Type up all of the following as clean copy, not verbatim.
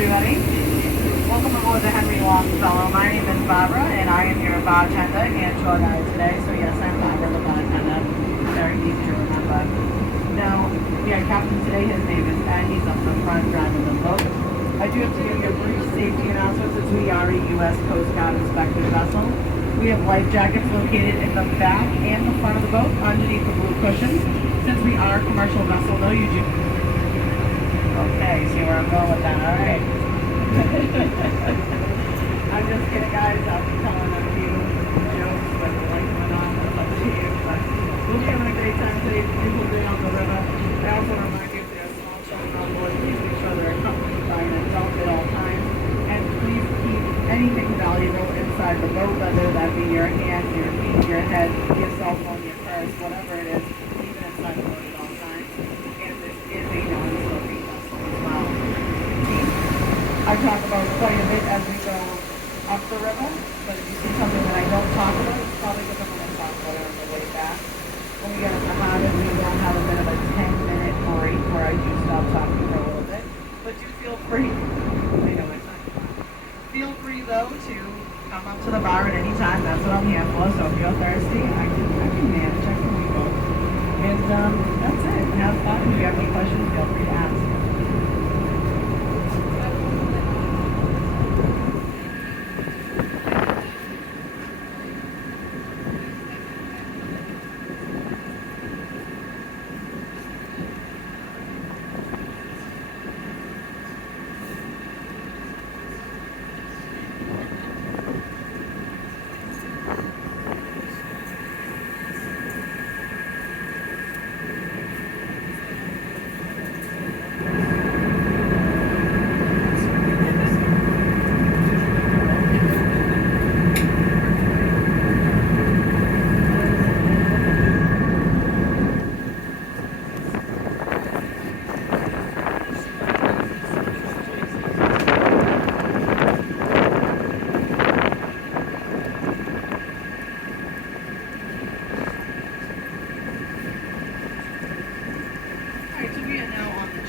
everybody. Welcome aboard the Henry Longfellow. My name is Barbara, and I am your bartender and tour guide today. So yes, I'm Barbara, the bartender. Very easy to remember. Now, we are captain today. His name is Ed. He's up the front driving the boat. I do have to give you a brief safety announcement since we are a U.S. Coast Guard inspected vessel. We have life jackets located in the back and the front of the boat underneath the blue cushions. Since we are a commercial vessel, though, you do. Okay, see where I'm going with that. All right. I'm just kidding, guys. I'll be telling a few jokes with the light going on. That's up to you. But we'll be having a great time today. It's a beautiful day on the river. I also want to remind you if there are small children on board, please make sure they're accompanied by an adult at all times. And please keep anything valuable inside the boat, whether that be your hands, your feet, your head, your cell phone, your purse, whatever it is, keep it inside the boat at all times. And this is a non-sloping vessel as well. I talk about quite a bit as we go up the river, but if you see something that I don't talk about, it's probably because I'm going to talk about it on the way back. When we get at the harbor, we will have a bit of a 10-minute break where I do stop talking for a little bit. But do feel free, I know it's not fun. Feel free though to come up to the bar at any time. That's what I'm here for. So if you're thirsty, I can manage. I can leave both. And that's it. Have fun. If you have any questions, feel free to ask.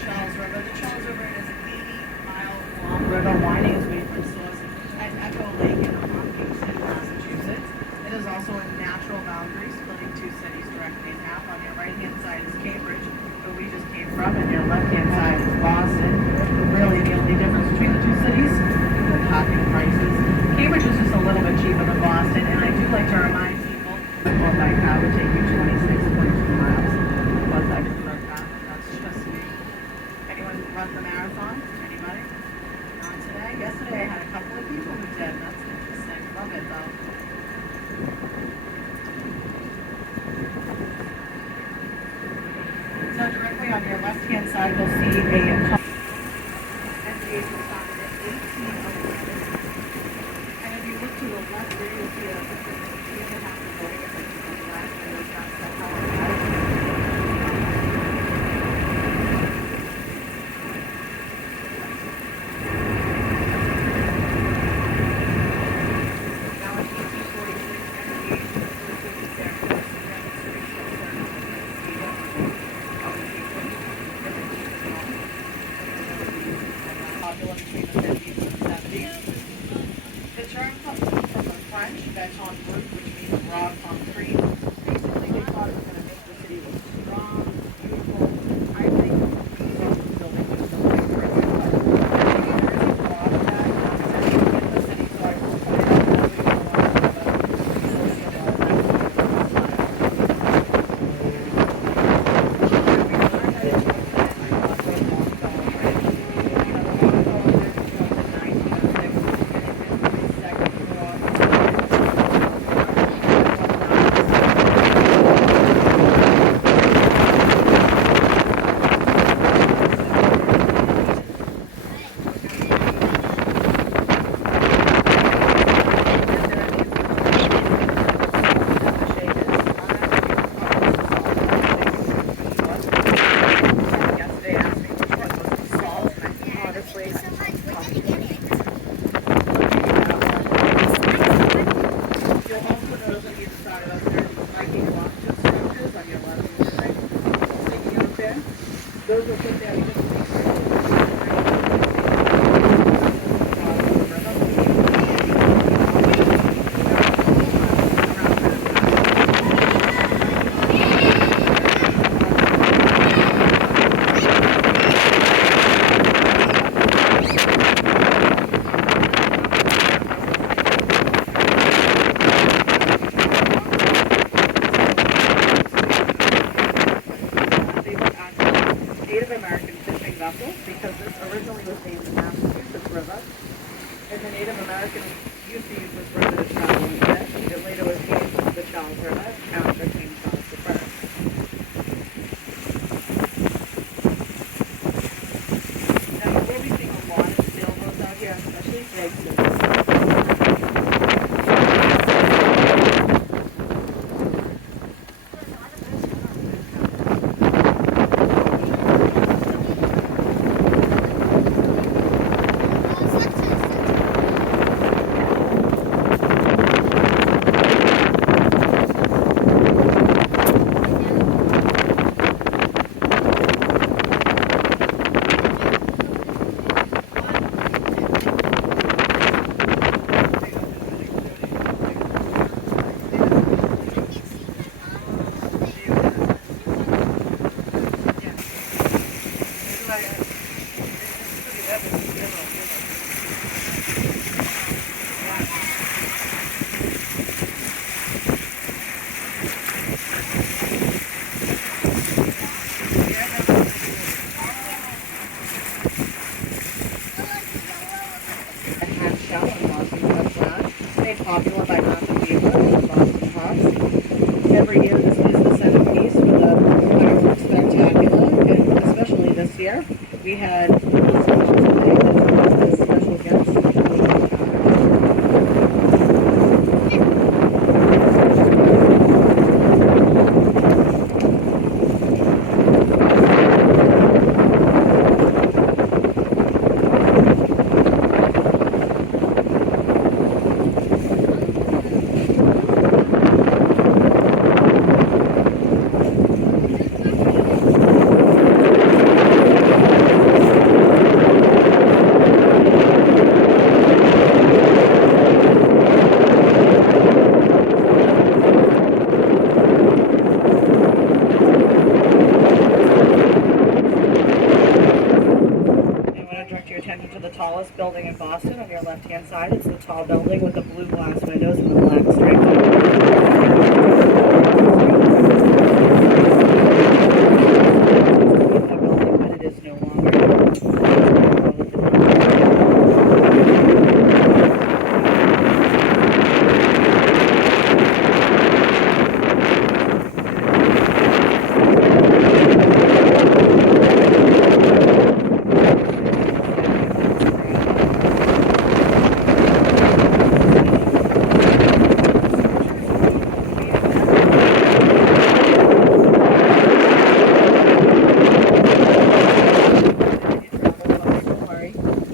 Charles River. The Charles River is an 80-mile long river winding its way from source at Echo Lake in Kingston, Massachusetts. It is also a natural boundary splitting two cities directly in half. On your right-hand side is Cambridge, where we just came from, and your left-hand side is Boston. Really, the only difference between the two cities is the parking prices. Cambridge is just a little bit cheaper than Boston, and I do like to remind people that going by car would take you 26.2 miles. Plus, I prefer car. That's just me. Anyone run the marathon? Anybody? Not today? Yesterday I had a couple of people who did. That's interesting. Love it though. So directly on your left hand side you'll see a top engagement started at 1811. And if you look to the left there you'll see a half the building is like to the left and there's that color. Between the 50s and the 70s. The term comes from the French, béton brut, which means raw concrete. Basically, they thought it was going to make the city look strong, beautiful. I think the building was still like crazy, but I think there is a lot of that conversation in the city, so I will find out that we don't want to have a This originally was named the Massachusetts River, and the Native Americans used to use this river to travel in it. It later was named the Charles River after King Charles I. Now you will be seeing a lot of sailboats out here, especially big sailboats. Popular by Martha Weaver and the Boston Hawks. Every year this is the centerpiece for the fireworks spectacular, and especially this year we had a special guest. To the tallest building in Boston on your left-hand side. It's the tall building with the blue glass windows and the black stripes. The building, but it is no longer.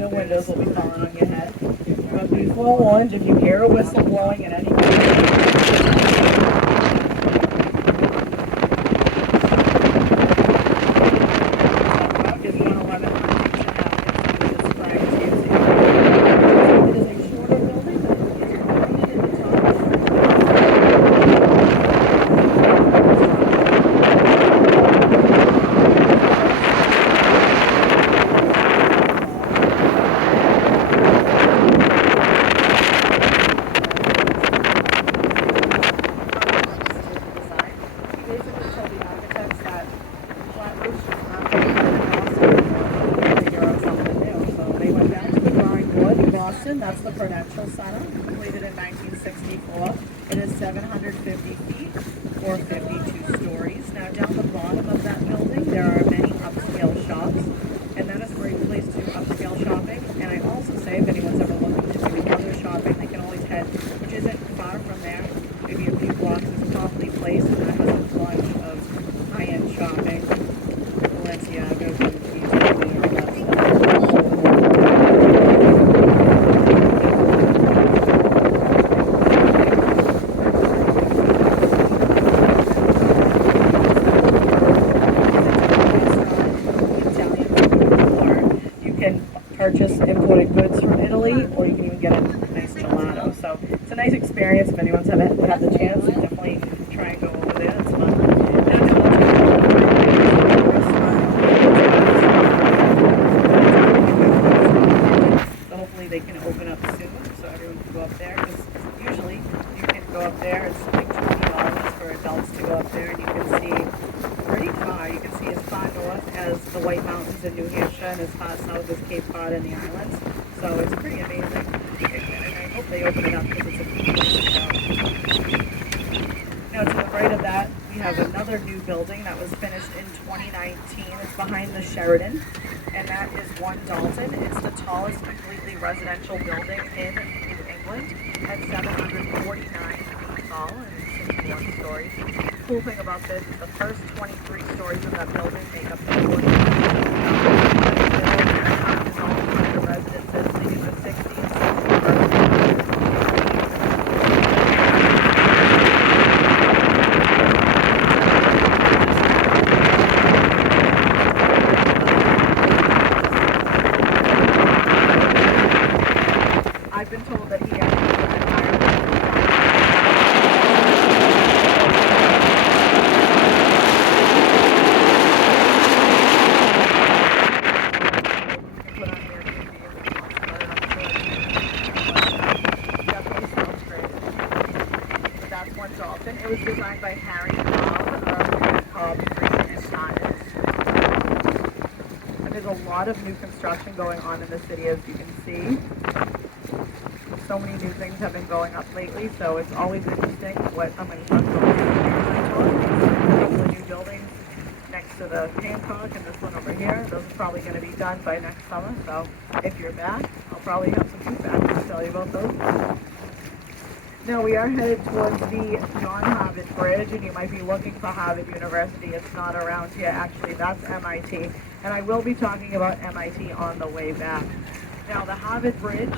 Windows will be falling on your head. But be forewarned, if you hear a whistle blowing at any point, is 111 It is a shorter building, but it is pointed at the top. That's the Prudential Center, completed in 1964. It is 750 feet or 52 stories. Now down the bottom of that building there are many upscale shops, and that is a great place to do upscale shopping. And I also say if anyone's ever looking to do other shopping, they can always head, which isn't far from there, maybe a few blocks to Copley Place, and that has a bunch of high-end shopping, Balenciagas, and purchase imported goods from Italy, or you can even get a nice gelato. So it's a nice experience. If anyone's had the chance, definitely try and go over there. It's fun. So hopefully they can open up soon, so everyone can go up there. Because usually you can go up there. It's like $20 for adults to go up there, and you can see pretty far. You can see as far north as the White Mountains in New Hampshire and as far south knows as Cape Cod and the islands. So it's pretty amazing. And I hope they open it up because it's a cool place to go. Now to the right of that, we have another new building that was finished in 2019. It's behind the Sheridan, and that is One Dalton. It's the tallest completely residential building in New England at 749 feet tall, and it's 61 stories. The cool thing about this is the first 23 stories of that building make up the 40. The residences, these are 60 and 60 residents. I've been told that he actually Dalton. It was designed by Harry Cobb Green Science. And there's a lot of new construction going on in the city, as you can see. So many new things have been going up lately, so it's always interesting what I'm going to talk about. A couple of new buildings next to the Hancock and this one over here. Those are probably going to be done by next summer, so if you're back, I'll probably have some feedback to tell you about those. Now we are headed towards the John Harvard Bridge, and you might be looking for Harvard University. It's not around here. Actually, that's MIT, and I will be talking about MIT on the way back. Now the Harvard Bridge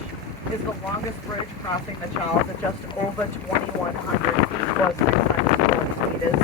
is the longest bridge crossing the Charles at just over 2,100 feet or 640 meters.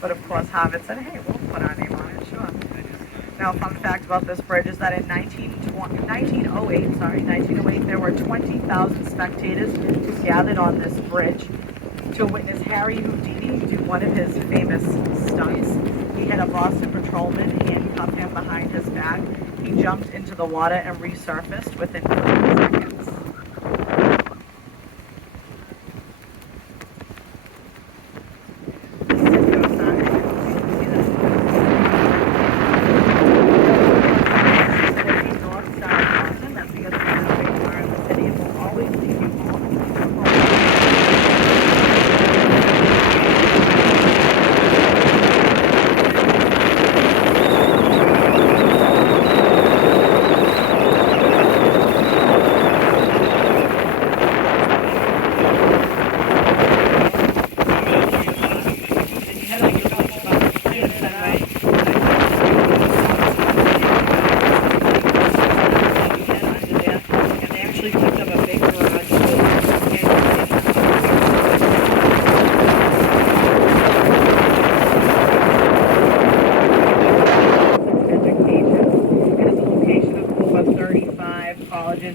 But of course Harvard said, hey, we'll put our name on it, sure. Now a fun fact about this bridge is that in 1908, there were 20,000 spectators who gathered on this bridge to witness Harry Houdini do one of his famous stunts. He had a Boston patrolman handcuff him behind his back. He jumped into the water and resurfaced within 30 seconds.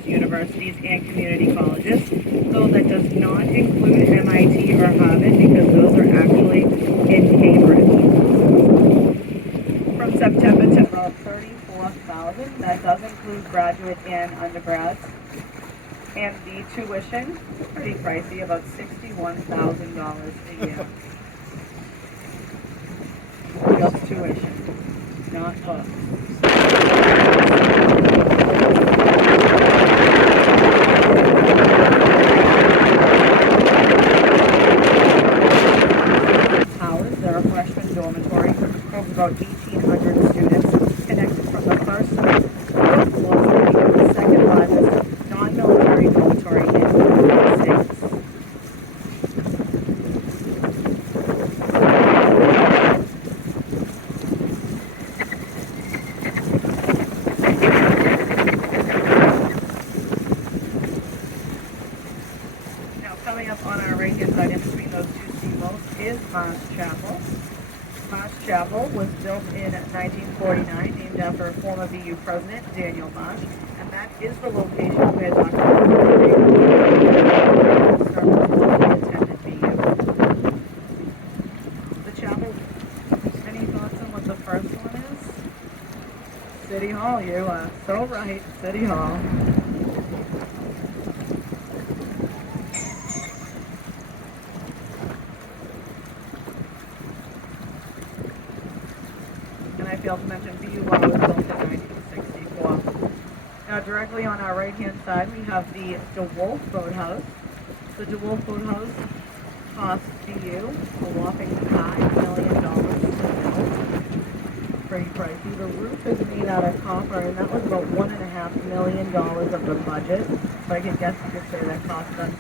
Universities and community colleges, though that does not include MIT or Harvard because those are actually in Cambridge. From September to about 34,000, that does include graduate and undergrads. And the tuition, pretty pricey, about $61,000 a year. Just tuition, not books. Dormitory of about 1,800 students connected from the first to the fourth floor to the second largest non-military dormitory in the United States. Now coming up on our right-hand side in between those two steamboats is Mars Chapel. Mars Chapel was built in 1949, named after former VU president, Daniel Marsh, and that is the location where Dr. attended VU. The chapel, any thoughts on what the first one is? City Hall, you are so right, City Hall. And I failed to mention VU Law was built in 1964. Now directly on our right hand side we have the DeWolf Boathouse. The DeWolf Boathouse cost VU a whopping $5 million to build. Pretty pricey. The roof is made out of copper, and that was about $1.5 million of the budget. So I guess you could say that cost us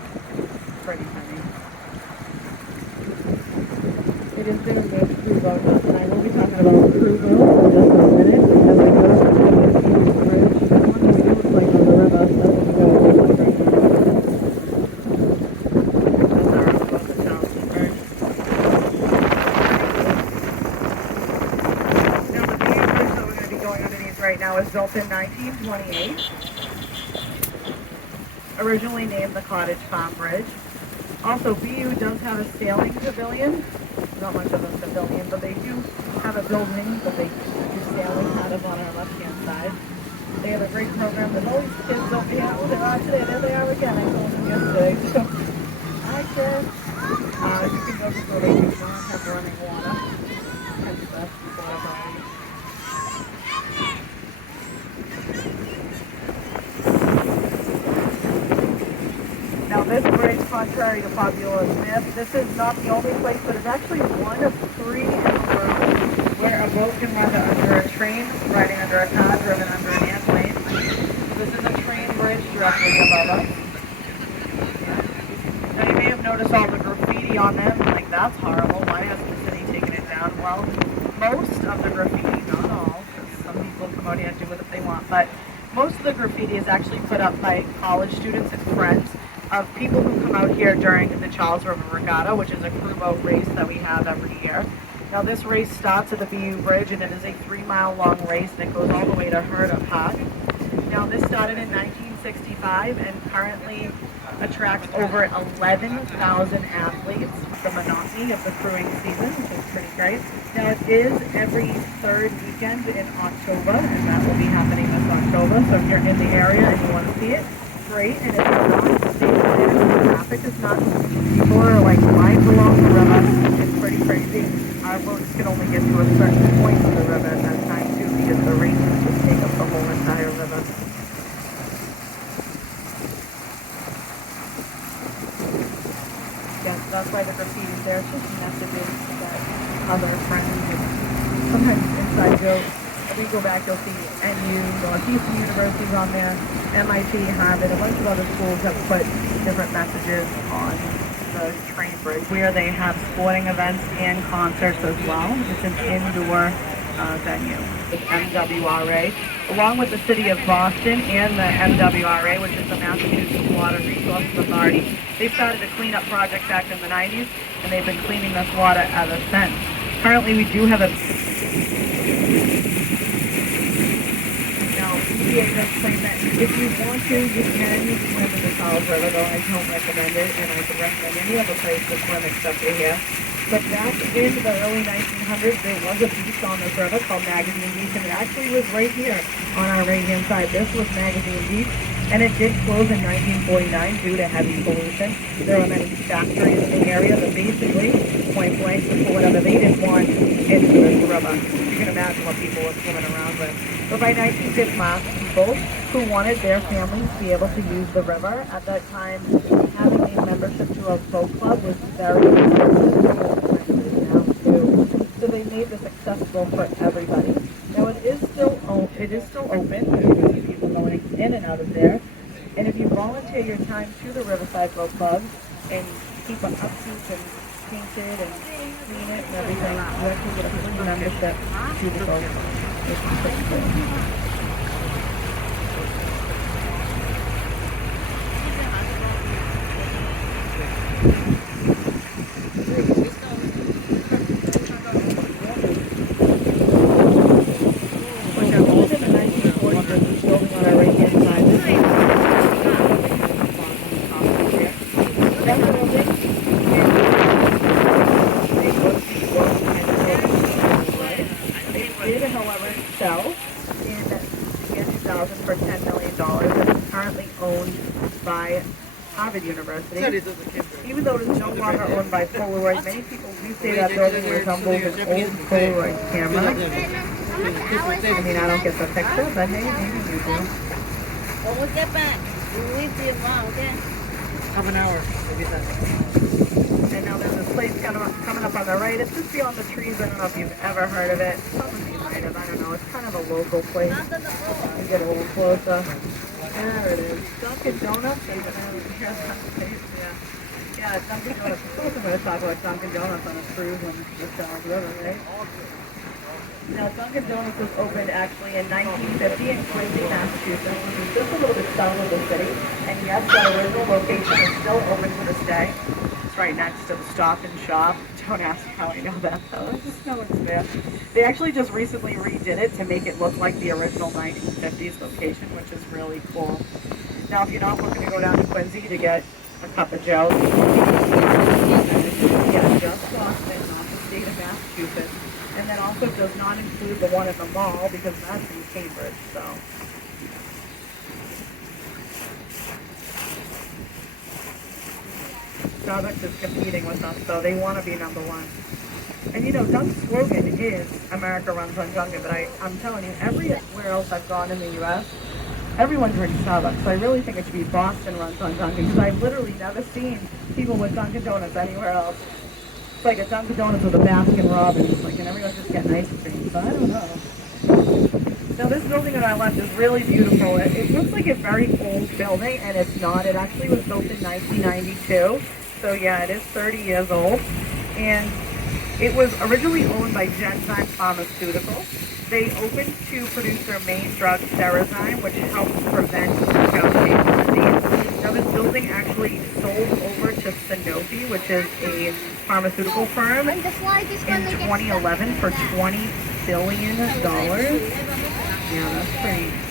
pretty penny. It is going to move through boathouse, and I will be talking about crew boats in just a minute as I go through the bridge. That one we do look like on the river, so that's what we go look like right now. That's our boat, the Charles Riverboat. Now the main bridge that we're going to be going underneath right now is built in 1928. Originally named the Cottage Farm Bridge. Also, BU does have a sailing pavilion. Not much of a pavilion, but they do have a building that they do sailing out of on our left-hand side. They have a great program. There's always kids over here. Oh, there are today. There they are again. I told them yesterday. So, hi, kids. You can go to where they do not have running water. Hence the water body. Now this bridge, contrary to popular myth, this is not the only place, but it's actually one of 3 in the world where a boat can run under a train, riding under a car, driven under an airplane. This is a train bridge directly above us. Yeah. Now you may have noticed all the graffiti on them, like that's horrible, why hasn't the city taken it down? Well, most of the graffiti, not all, because some people come out here and do what they want, but most of the graffiti is actually put up by college students and friends of people who come out here during the Charles River Regatta, which is a crew boat race that we have every year. Now this race starts at the VU Bridge, and it is a 3-mile long race that goes all the way to Herta Park. Now this started in 1965 and currently attracts over 11,000 athletes. The monotony of the crewing season, which is pretty great. Now it is every 3rd weekend in October, and that will be happening this October. So if you're in the area and you want to see it, great. And if you're not, stay there. The traffic is nuts. People are like lines along the river. It's pretty crazy. Our boats can only get to a certain point of the river at that time too, because the races just take up the whole entire river. Yeah, that's why the graffiti's there. It's just messages that other friends and sometimes inside jokes. If we go back, you'll see NU, Northeastern Universities on there, MIT, Harvard, a bunch of other schools have put different messages on the train bridge where they have sporting events and concerts as well. It's an indoor venue. It's MWRA, along with the City of Boston and the MWRA, which is the Massachusetts Water Resources Authority. They started a cleanup project back in the 90s, and they've been cleaning this water ever since. Currently, we do have a EPA does claim that if you want to, you can swim in the Charles River, though I don't recommend it, and I can recommend any other place to swim except for here. But back in the early 1900s, there was a beach on this river called Magazine Beach, and it actually was right here on our right-hand side. This was Magazine Beach, and it did close in 1949 due to heavy pollution. There were many factories in the area that basically, point blank, for whatever they didn't want into this river. You can imagine what people were swimming around with. But by 1950, people who wanted their families to be able to use the river, at that time, having a membership to a boat club was very expensive. So they made this accessible for everybody. Now it is still open. You can see people going in and out of there. And if you volunteer your time to the Riverside Boat Club and keep it upkeep and paint it and clean it and everything, you actually get a free membership to the boat, which is pretty cool. Which I opened in the million, and is currently owned by Harvard University. Even though it is no longer owned by Polaroid, many people do say that building resembles an old Polaroid camera. I mean, I don't get the picture, but hey, maybe you do. When we get back, we'll leave the amount, okay? Half an hour. And now there's this place coming up on the right. It's just beyond the trees. I don't know if you've ever heard of it. Some of you might have. I don't know. It's kind of a local place. You get a little closer. There it is. Dunkin' Donuts. Yeah, Dunkin' Donuts. Of course I'm going to talk about Dunkin' Donuts on a cruise on the Charles River, right? Now, Dunkin' Donuts was opened actually in 1950 in Quincy, Massachusetts, which is just a little bit south of the city. And yes, that original location is still open to this day. It's right next to the Stop and Shop. Don't ask how I know that, though. I just know it's there. They actually just recently redid it to make it look like the original 1950s location, which is really cool. Now, if you're not looking to go down to Quincy to get a cup of joe, yeah, just Boston, not the state of Massachusetts. And that also does not include the one at the mall because that's in Cambridge, so. Starbucks is competing with us, so they want to be number one. And you know, Dunk's slogan is America runs on Dunkin', but I'm telling you, everywhere else I've gone in the U.S., everyone drinks Starbucks, so I really think it should be Boston runs on Dunkin', because I've literally never seen people with Dunkin' Donuts anywhere else. It's like a Dunkin' Donuts with a Baskin Robbins, like, and everyone's just getting ice cream, so I don't know. Now this building on our left is really beautiful. It looks like a very old building, and it's not. It actually was built in 1992, so yeah, it is 30 years old. And it was originally owned by Genzyme Pharmaceuticals. They opened to produce their main drug, Serene, which helps prevent gout-based disease. Now this building actually sold over to Sanofi, which is a pharmaceutical firm, in 2011 for $20 billion. Yeah, that's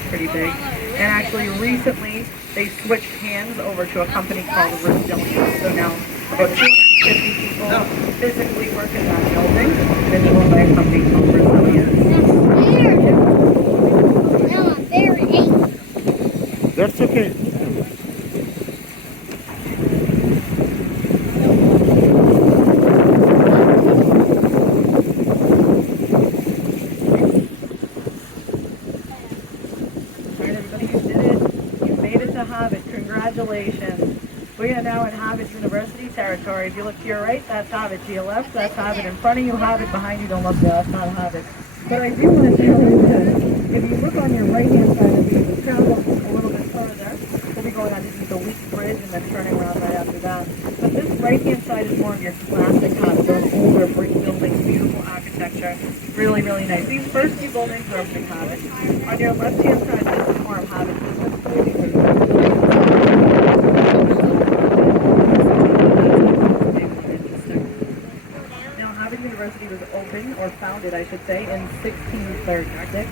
pretty big. And actually recently they switched hands over to a company called Resilient. So now about 250 people physically work in that building. And it's owned by a company called Resilient. That's okay. Congratulations. We are now in Harvard University territory. If you look to your right, that's Harvard. To your left, that's Harvard. In front of you, Harvard. Behind you, don't look there. That's not Harvard. But I do want to tell you that if you look on your right-hand side of you, the travel a little bit further, we'll be going underneath the Weeks Bridge and then turning around right after that. But this right-hand side is more of your classic Harvard, those older brick buildings, beautiful architecture, really, really nice. These first few buildings are big Harvard. On your left-hand side, this is more of Harvard Business School. University was opened, or founded, I should say, in 1636,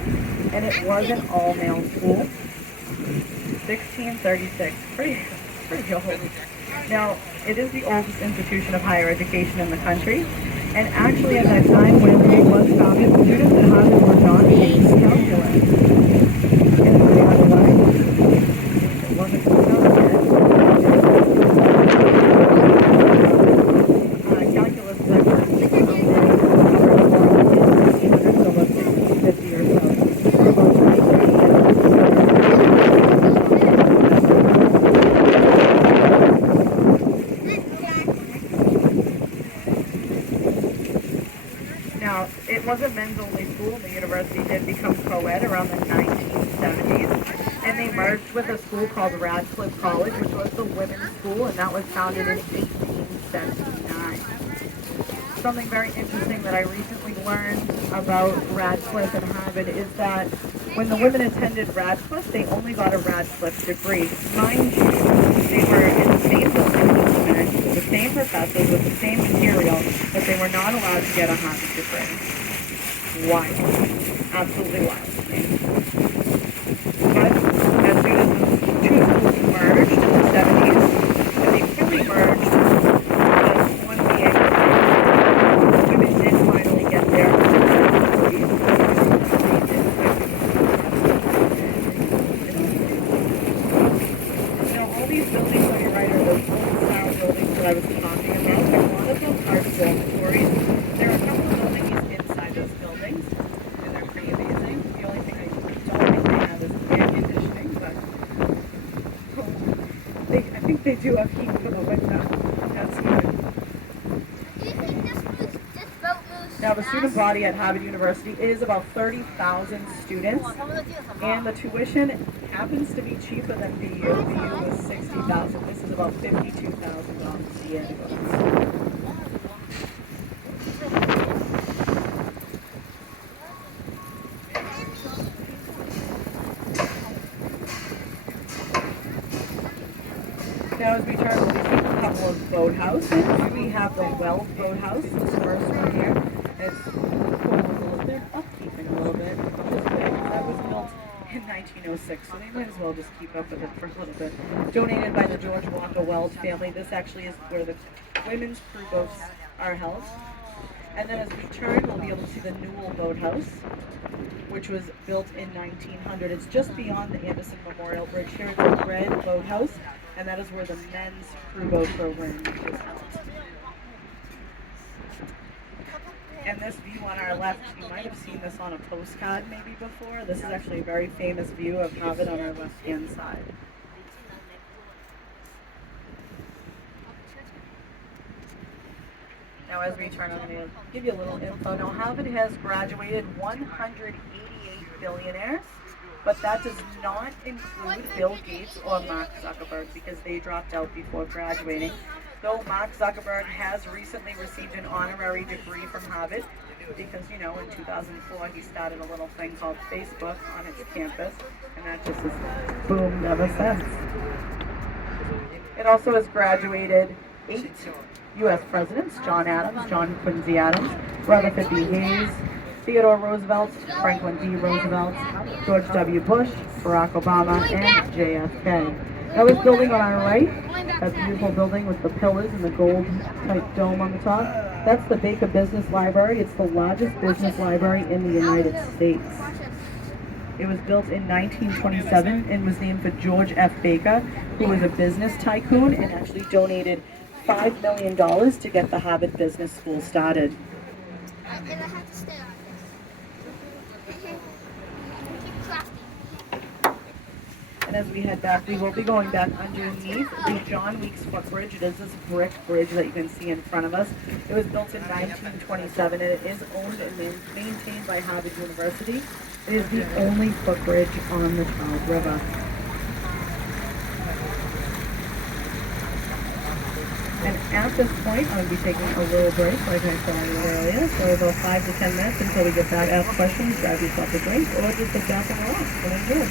and it was an all-male school. 1636, pretty old. Now, it is the oldest institution of higher education in the country, and actually at that time when it was founded, students at Harvard were not taking calculus. And they had a line. It wasn't founded yet. Calculus is actually it was a men's-only school. The university did become co-ed around the 1970s, and they merged with a school called Radcliffe College, which was the women's school, and that was founded in 1879. Something very interesting that I recently learned about Radcliffe and Harvard is that when the women attended Radcliffe, they only got a Radcliffe degree. Mind you, they were in the same building with the men, with the same professors, with the same material, but they were not allowed to get a Harvard degree. Wild. Absolutely wild. But as soon as the two schools merged in the 70s, and they fully merged, once the women did finally get their degrees. these buildings on your right are the old-style buildings that I was talking about. A lot of them are dormitories. There are a couple of buildings inside those buildings, and they're pretty amazing. The only thing I don't think they have is air conditioning, but I think they do have heat for the winter. That's good. Now, the student body at Harvard University is about 30,000 students, and the tuition happens to be cheaper than BU. BU was 60,000. This is about $52,000 a year. Now, as we turn, we'll be seeing a couple of boathouses. We have the Wells Boathouse, this first one here. It's they're upkeeping a little bit. This big. That was built in 1906, so they might as well just keep up with it for a little bit. Donated by the George Walker Wells family. This actually is where the women's crew boats are held. And then as we turn, we'll be able to see the Newell Boathouse, which was built in 1900. It's just beyond the Anderson Memorial Bridge here. It's a red boathouse, and that is where the men's crew boat program is held. And this view on our left, you might have seen this on a postcard maybe before. This is actually a very famous view of Harvard on our left-hand side. Now as we turn, I'm going to give you a little info. Now Harvard has graduated 188 billionaires, but that does not include Bill Gates or Mark Zuckerberg because they dropped out before graduating. Though Mark Zuckerberg has recently received an honorary degree from Harvard because, you know, in 2004 he started a little thing called Facebook on its campus, and that just has boomed ever since. It also has graduated 8 U.S. presidents: John Adams, John Quincy Adams, Rutherford B. Hayes, Theodore Roosevelt, Franklin D. Roosevelt, George W. Bush, Barack Obama, and JFK. Now this building on our right, that beautiful building with the pillars and the gold-type dome on the top, that's the Baker Business Library. It's the largest business library in the United States. It was built in 1927 and was named for George F. Baker, who was a business tycoon and actually donated $5 million to get the Harvard Business School started. And I have to stay on this. Keep clapping. And as we head back, we will be going back underneath the John Weeks footbridge. It is this brick bridge that you can see in front of us. It was built in 1927 and it is owned and maintained by Harvard University. It is the only footbridge on the Charles River. And at this point, I'm going to be taking a little break, like I said earlier. So about 5 to 10 minutes until we get back. Ask questions, grab yourself a drink, or just sit back and relax and enjoy.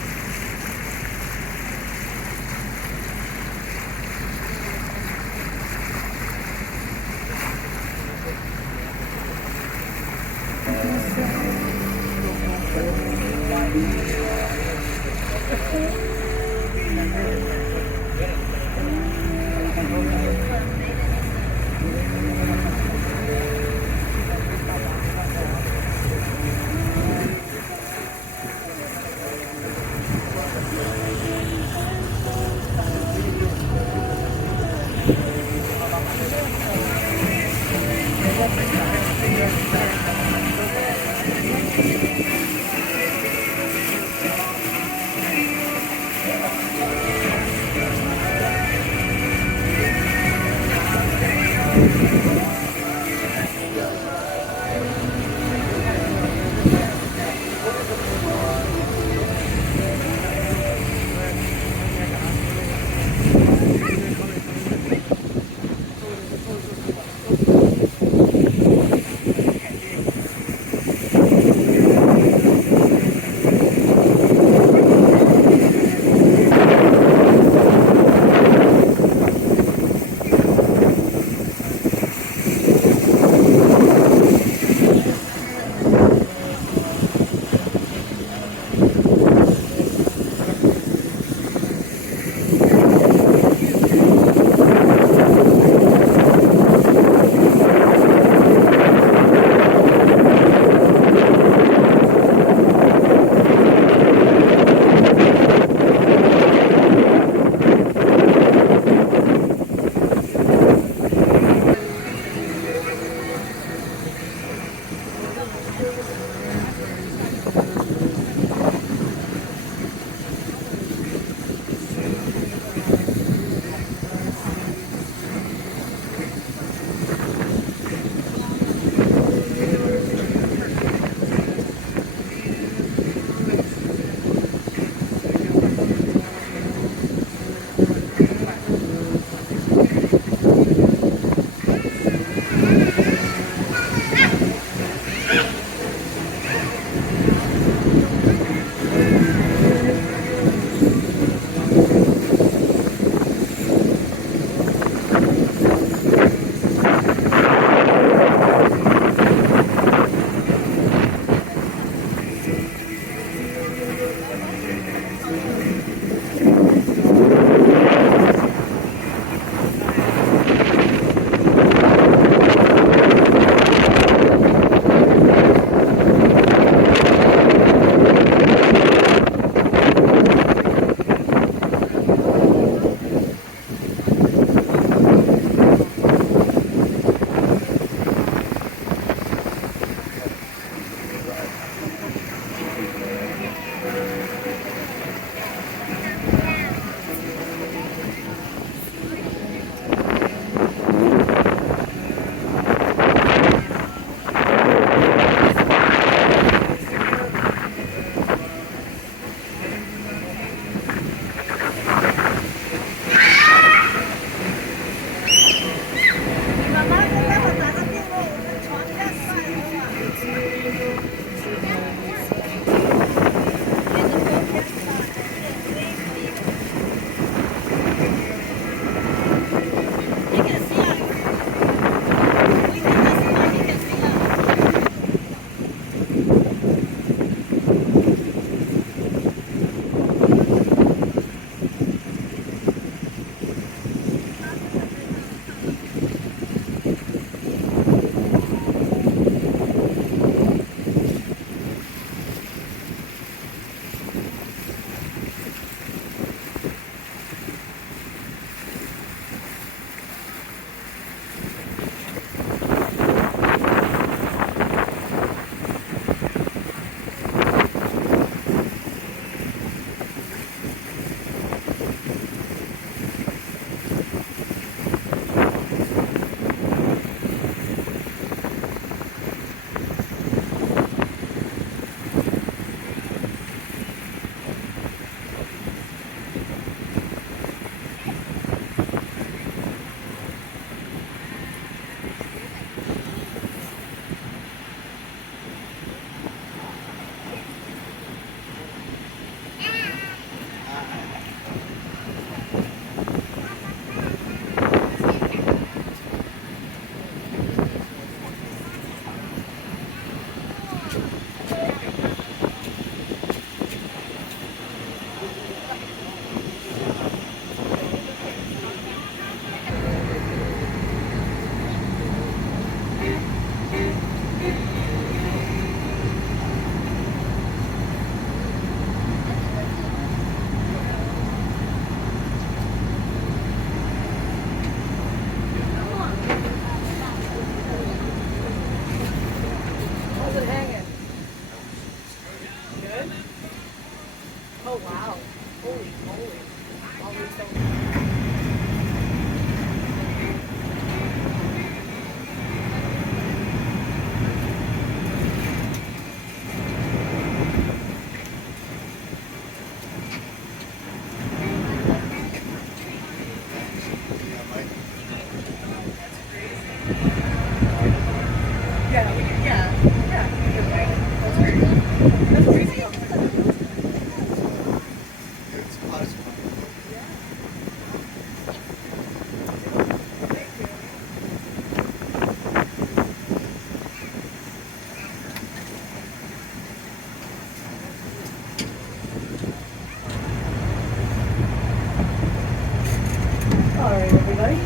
Alright, everybody.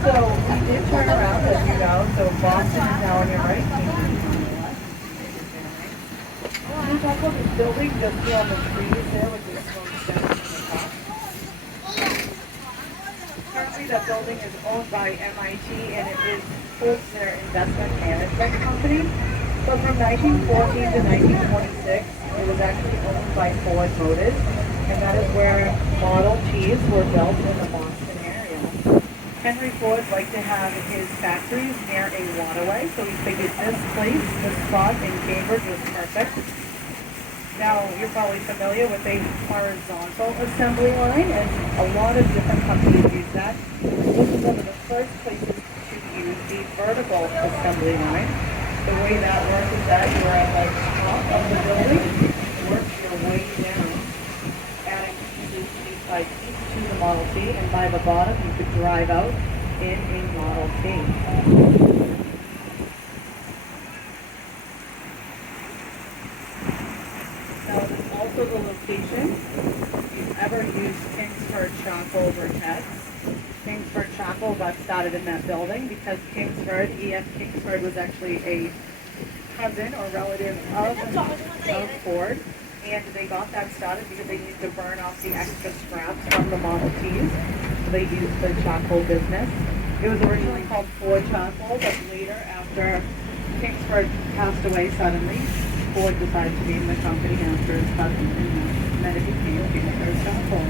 So we did turn around, as you know. So Boston is now on your right. Kingsford is on your left. Can you talk about this building just beyond the trees there with the smoke stacks on the top? Currently, that building is owned by MIT and it is their investment management company. But from 1914 to 1926, it was actually owned by Ford Motors, and that is where Model Ts were built in the Boston area. Henry Ford liked to have his factories near a waterway, so he figured this place, this spot in Cambridge was perfect. Now, you're probably familiar with a horizontal assembly line, and a lot of different companies use that. This is one of the first places to use the vertical assembly line. The way that works is that you're at the top of the building, work your way down, adding pieces piece by piece to the Model T, and by the bottom you could drive out in a Model T. Now, this is also the location. If you've ever used Kingsford charcoal briquettes, Kingsford charcoal got started in that building because Kingsford, E.F. Kingsford, was actually a cousin or relative of Ford, and they got that started because they needed to burn off the extra scraps from the Model Ts. So they used the charcoal business. It was originally called Ford Charcoal, but later, after Kingsford passed away suddenly, Ford decided to name the company after his cousin, and then it became Kingsford Charcoal.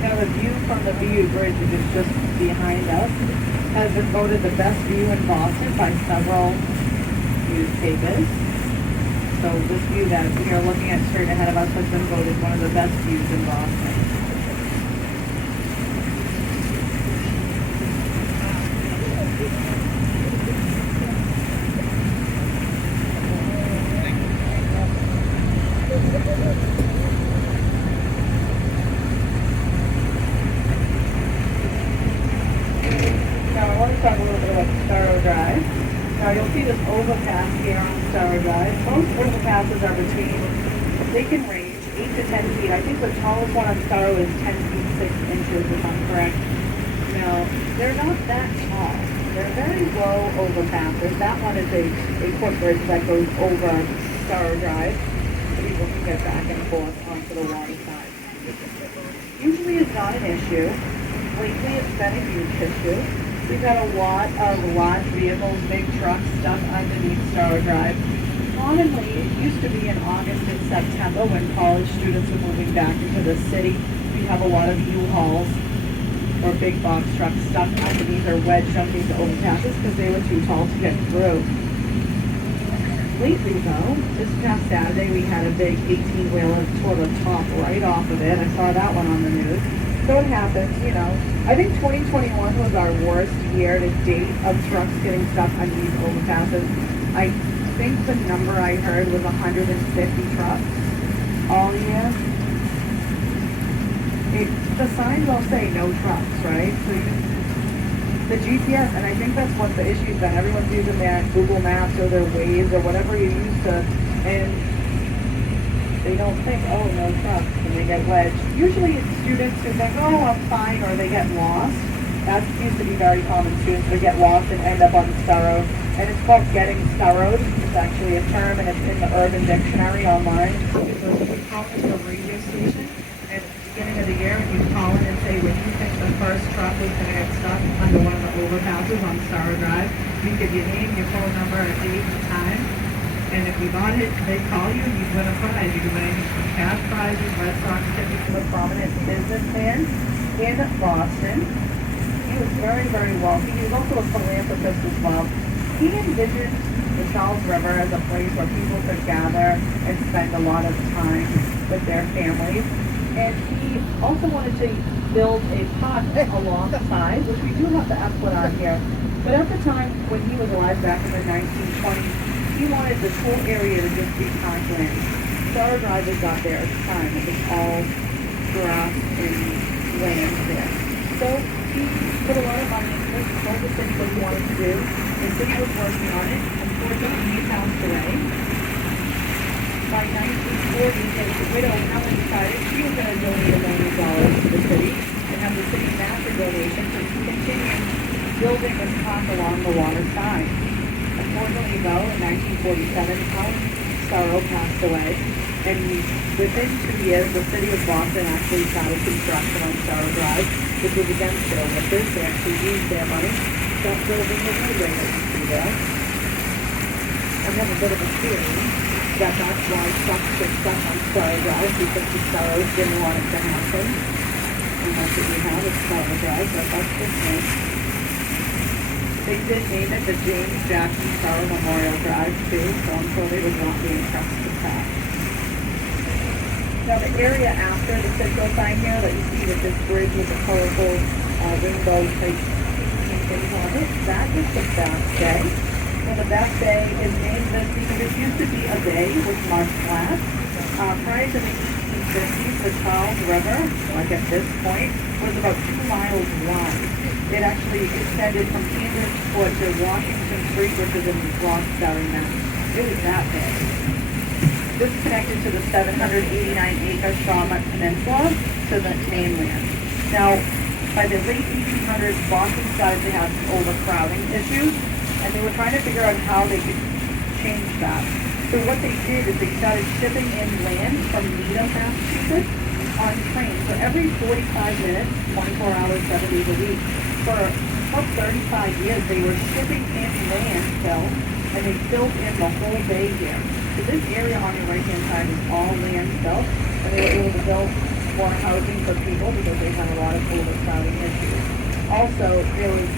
Now the view from the View Bridge, which is just behind us, has been voted the best view in Boston by several newspapers. So this view that we are looking at straight ahead of us has been voted one of the best views in Boston. Now I want to talk a little bit about Starrow Drive. Now you'll see this overpass here on Starrow Drive. Most overpasses are between, they can range 8 to 10 feet. I think the tallest one on Starrow is 10 feet 6 inches, if I'm correct. Now, they're not that tall. They're very low overpasses. That one is a footbridge that goes over Starrow Drive, so people can get back and forth onto the water side. Usually it's not an issue. Lately it's been a huge issue. We've had a lot of large vehicles, big trucks stuck underneath Starrow Drive. Commonly, it used to be in August and September when college students were moving back into the city. We have a lot of U-Hauls or big box trucks stuck underneath or wedged underneath the overpasses because they were too tall to get through. Lately, though, this past Saturday, we had a big 18-wheeler tore the top right off of it. I saw that one on the news. So it happens, you know. I think 2021 was our worst year to date of trucks getting stuck underneath overpasses. I think the number I heard was 150 trucks all year. The signs will say no trucks, right? So the GPS, and I think that's what the issue's been. Everyone's using their Google Maps or their Waze or whatever you use to, and they don't think, oh, no trucks, and they get wedged. Usually it's students who think, oh, I'm fine, or they get lost. That seems to be very common. Students who get lost and end up on Starrow. And it's called getting Starrowed. It's actually a term, and it's in the Urban Dictionary online. So you call it a radio station, and at the beginning of the year, and you call first truck was going to get stuck under one of the overpasses on Star Drive, you give your name, your phone number, a date, and time. And if you got it, they'd call you and you'd win a prize. You could win cash prizes, Red Sox tickets. A prominent businessman in Boston. He was very, very wealthy. He was also a philanthropist as well. He envisioned the Charles River as a place where people could gather and spend a lot of time with their families. And he also wanted to build a park alongside, which we do have the Esplanade here. But at the time when he was alive, back in the 1920s, he wanted this whole area to just be parkland. Star Drive was not there at the time. It was all grass and land there. So he put a lot of money into it, told the city what he wanted to do. The city was working on it. Unfortunately, he passed away. By 1940, his widow, Helen, decided she was going to donate $1 million to the city and have the city match the donation to continue building this park along the water side. Unfortunately, though, in 1947, Helen Sorrow passed away, and within 2 years, the city of Boston actually started construction on Sorrow Drive, which was against their wishes. They actually used their money to start building the roadway that you see there. I have a bit of a theory that that's why trucks get stuck on Sorrow Drive, because the Sorrows didn't want it to happen. And that's what we have is Sorrow Drive, but that's just nice. They did name it the James Jackson Sorrow Memorial Drive too, so I'm sure they would not be impressed with that. Now the area after the Citgo sign here that you see with this bridge with the colorful rainbow type things on it, that is the Bass Bay. And the Bass Bay is named this because it used to be a bay with marsh flats. Prior to the 1850s, the Charles River, like at this point, was about 2 miles wide. It actually extended from Cambridge Fort to Washington Street, which is in Roxbury, Mass. It was that big. This is connected to the 789-acre Shawmut Peninsula to the mainland. Now, by the late 1800s, Boston started to have overcrowding issues, and they were trying to figure out how they could change that. So what they did is they started shipping in land from Needham, Massachusetts on trains. So every 45 minutes, 24 hours, 7 days a week, for about 35 years, they were shipping in land still, and they filled in the whole bay here. So this area on your right-hand side is all land still, and they were able to build more housing for people because they had a lot of overcrowding issues. Also, there was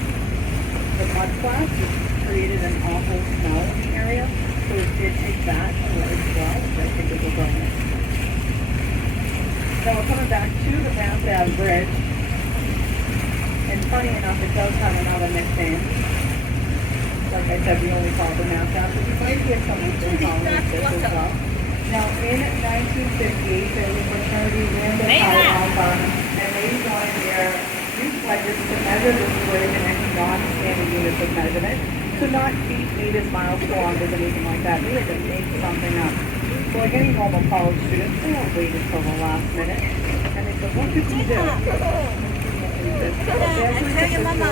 the mud flats, which created an awful smell in the area, so it did take that away as well, which I think is a bonus. Now we're coming back to the Mass Ave Bridge, and funny enough, it does have another nickname. Like I said, we only call it the Mass Ave, but you might hear someone still calling it this as well. Now, in 1958, there was a fraternity Lambda Pi Alpha, and they joined their new pledges to measure this bridge in any non-standard units of measurement. So not feet, meters, miles, kilometers, anything like that. They had to make something up. So like any normal college student, they don't wait until the last minute. And they said, what could we do? They actually took the shortest number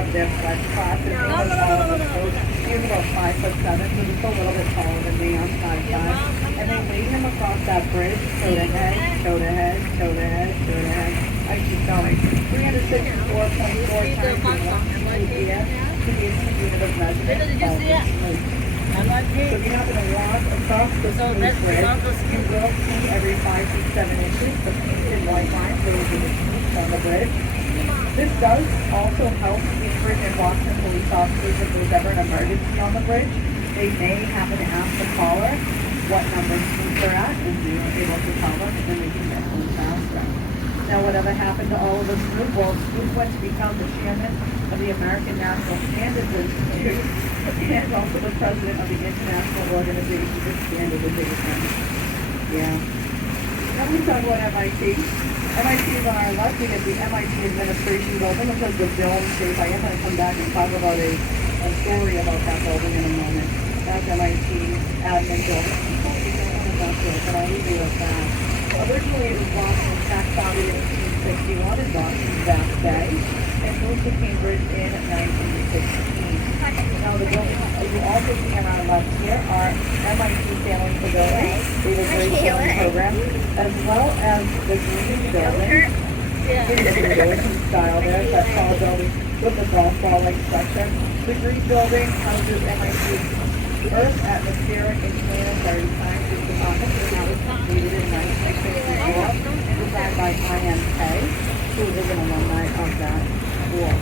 of their pledge classes. He was about 5'7", so just a little bit taller than me. I'm 5'5". And they laid him across that bridge, toe to head, toe to head, toe to head, toe to head. I keep going. 364.4 times in 1 year. To be a unit of measurement. Did you see it? So if you happen to walk across the smooth bridge, you will see every 5 to 7 inches the painted white lines that will be the speed on the bridge. This does also help Cambridge and Boston police officers if there's ever an emergency on the bridge. They may happen to ask the caller what number speed they're at, and they are able to tell them, and then they can get home faster. Now, whatever happened to all of us Snoop? Well, Snoop went to become the chairman of the American National Standards Institute and also the president of the International Organization for Standardization. Yeah. Now we talk about MIT. MIT is on our left. We have the MIT Administration Building, which has the dome shape. I am going to come back and talk about a story about that building in a moment. That's MIT Admin Building. But I'll leave you with that. Originally, it was Boston's tax founded in 1861 in Boston's Bass Bay, and moved to Cambridge in 1916. Now, the buildings you also see around left here are MIT Sailing Pavilion. They have a great sailing program, as well as the Green Building, Old style there, that tall building with the golf ball-like structure. The green building houses MIT Earth, Atmospheric, and Planetary Science System Office, and that was completed in 1964 and designed by IMK, who is an alumni of that school.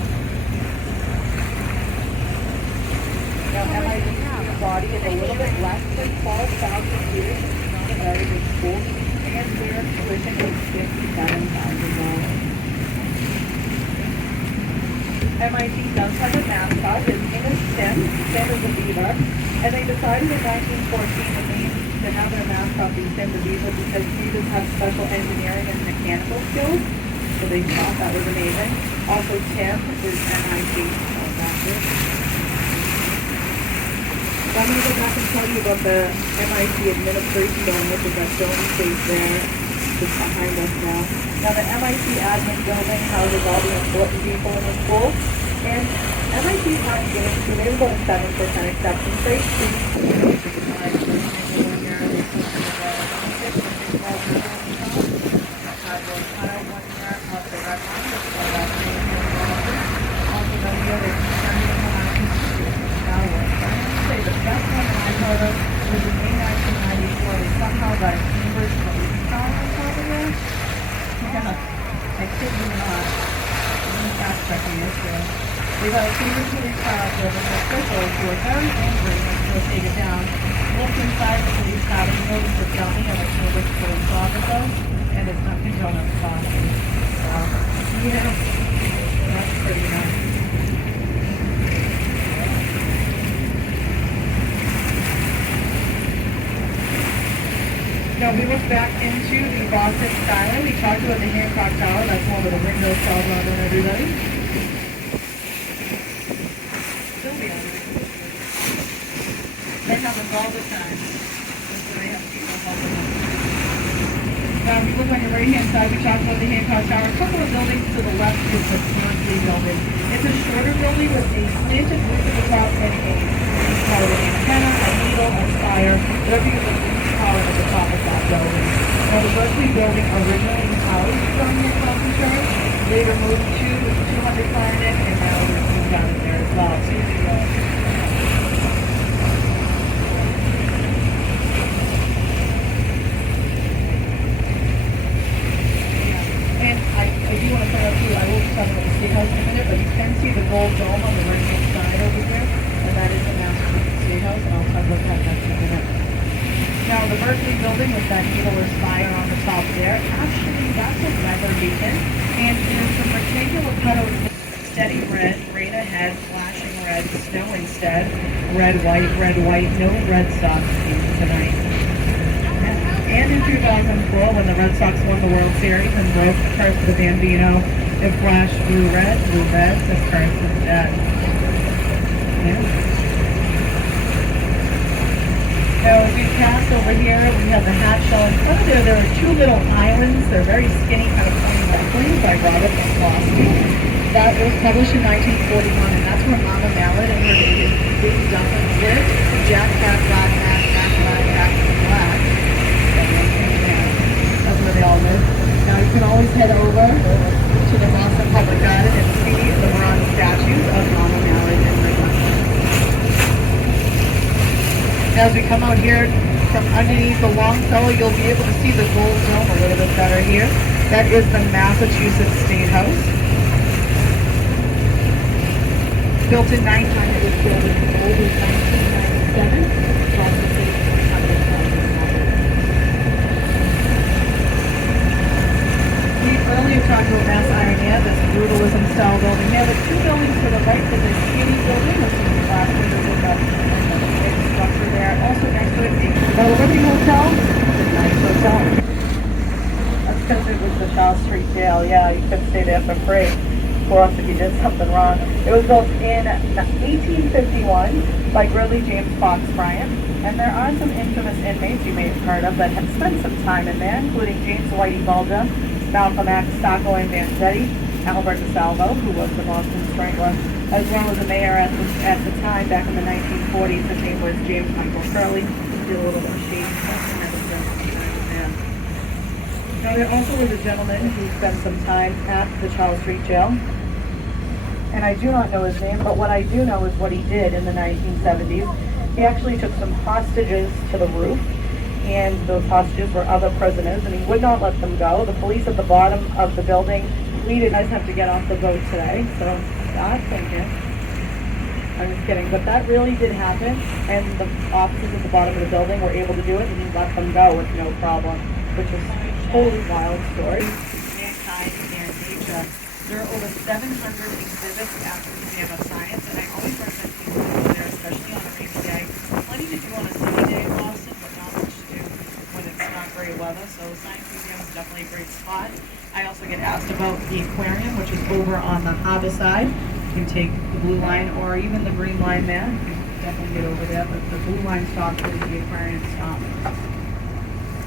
Now, MIT student body is a little bit less than 12,000 students. It's not a very big school, and their tuition is $57,000. MIT does have a mascot. His name is Tim. Tim is a beaver. And they decided in 1914 to have their mascot be Tim the Beaver because beavers have special engineering and mechanical skills. So they thought that was amazing. Also, Tim is MIT. So that's it. I'm going to go back and tell you about the MIT administration building, which is that building space there, just behind us now. Now the MIT admin building houses all the important people in the school, and MIT is not getting to, they were going 7% acceptance rate. The best one that I've heard of was in May 1994. They somehow got a Cambridge police car on top of it. Yeah, I kid you not. I'm fast checking this here. They got a Cambridge police car up there with officials who are very angry and to take it down. Looked inside the police car and noticed the dummy of a Cambridge police officer, and it's Dunkin' Donuts coffee. So, yeah, that's pretty nice. Now we look back into the Boston skyline. We talked about the Hancock Tower. That's one of the windows falls on everybody. Still be on it. They have them all the time. So they have people helping them. Now if you look on your right hand side, we talked about the Hancock Tower. A couple of buildings to the left is the Berkeley building. It's a shorter building with a slanted roof at the top and a call it an antenna, a needle, a spire, whatever you call it at the top of that building. Now the Berkeley building originally housed from the concentrate, later moved to 200 Clarendon, and now there's moved down in there as well. So you can go. And I do want to point out too, I will be talking about the State House in a minute, but you can see the gold dome on the right hand side over here, and that is the Massachusetts State House, and I'll talk about that next in a minute. Now the Berkeley building with that needle or spire on the top there, actually that's a weather beacon, and there's some rectangular cutout, steady red, rain ahead, flashing red, snow instead, red, white, no Red Sox team tonight. And in 2004, when the Red Sox won the World Series and broke the curse of the Bambino, it flashed blue red, the curse is dead. Yeah. Now, as we pass over here, we have the hat shell in front of there. There are two little islands. They're very skinny, kind of funny wrestlings by Robert McCloskey. That was published in 1941, and that's where Mama Mallet and her baby ducklings lived. Jack, Cat, Black, Cat, Black, Black. That's where they all live. Now, you can always head over to the Boston Public Garden and see the bronze statues of Mama Mallet and her ducklings. As we come out here from underneath the Longfellow, you'll be able to see the gold dome a little bit better here. That is the Massachusetts State House. Built in 1997. We earlier talked about Mass Ironia, this brutalism style building. Here, the two buildings to the right is a skinny building, which is the last window with the structure there. Also next to it, the Liberty Hotel. It's a nice hotel. That's because it was the Charles Street jail. Yeah, you couldn't stay there for free. For us if you did something wrong. It was built in 1851 by Gridley James Fox Bryant, and there are some infamous inmates you may have heard of that have spent some time in there, including James Whitey Bulger, Malcolm X, Sacco and Vanzetti, Albert DeSalvo, who was the Boston Strangler, as well as the mayor at the time, back in the 1940s. His name was James Michael Curley. He did a little bit of shady stuff, and that was just man. Now, there also was a gentleman who spent some time at the Charles Street Jail, and I do not know his name, but what I do know is what he did in the 1970s. He actually took some hostages to the roof, and those hostages were other prisoners, and he would not let them go. The police at the bottom of the building pleaded, "I have to get off the boat today," so not thinking. I'm just kidding, but that really did happen, and the officers at the bottom of the building were able to do it, and he let them go with no problem, which is a totally wild story. Mankind and nature. There are over 700 exhibits at the Museum of Science, and I always recommend people go there, especially on a rainy day. Plenty to do on a sunny day in Boston, but not much to do when it's not great weather, so Science Museum is definitely a great spot. I also get asked about the aquarium, which is over on the harbor side. You can take the blue line or even the green line there. You can definitely get over there, but the blue line stops where the aquarium stops.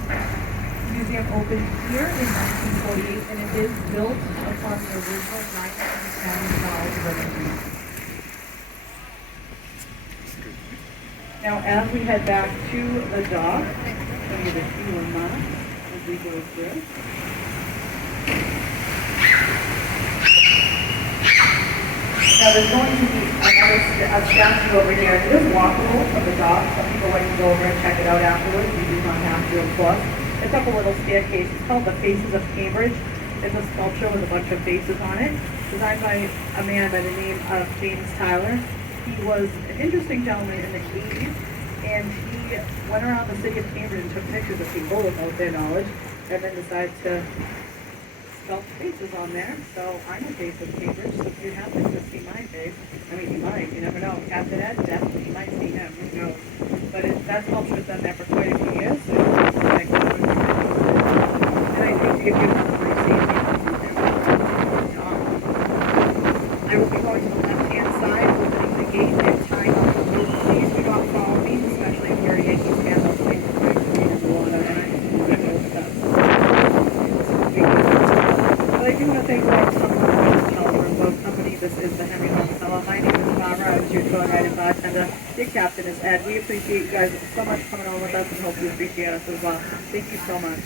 The museum opened here in 1948, and it is built upon the original 1910 Charles Riverboat. Now, as we head back to the dock, show you the Q1 mark as we go through. Now, there's going to be a statue over here. It is walkable from the dock. Some people like to go over and check it out afterwards. You do not have to, of course. It's up a little staircase. It's called the Faces of Cambridge. It's a sculpture with a bunch of faces on it, designed by a man by the name of James Tyler. He was an interesting gentleman in the 80s, and he went around the city of Cambridge and took pictures of people without their knowledge, and then decided to sculpt faces on there. So I'm a face of Cambridge, so if you happen to see my face, I mean, you might, you never know. Captain Ed, definitely, you might see him, who knows. But that sculpture has been there for quite a few years, so I think to give you another brief safety, I will be going to the left-hand side, opening the gate and tying off the rope. Please do not follow me, especially if you're a Yankees fan. Those things are going to be in the water, and I know that. But I do want to thank someone from the Charles Riverboat Company. This is the Henry Marcella. My name is Barbara. I was your tour guide and bartender. Your captain is Ed. We appreciate you guys so much coming on with us, and hope you appreciate us as well. Thank you so much.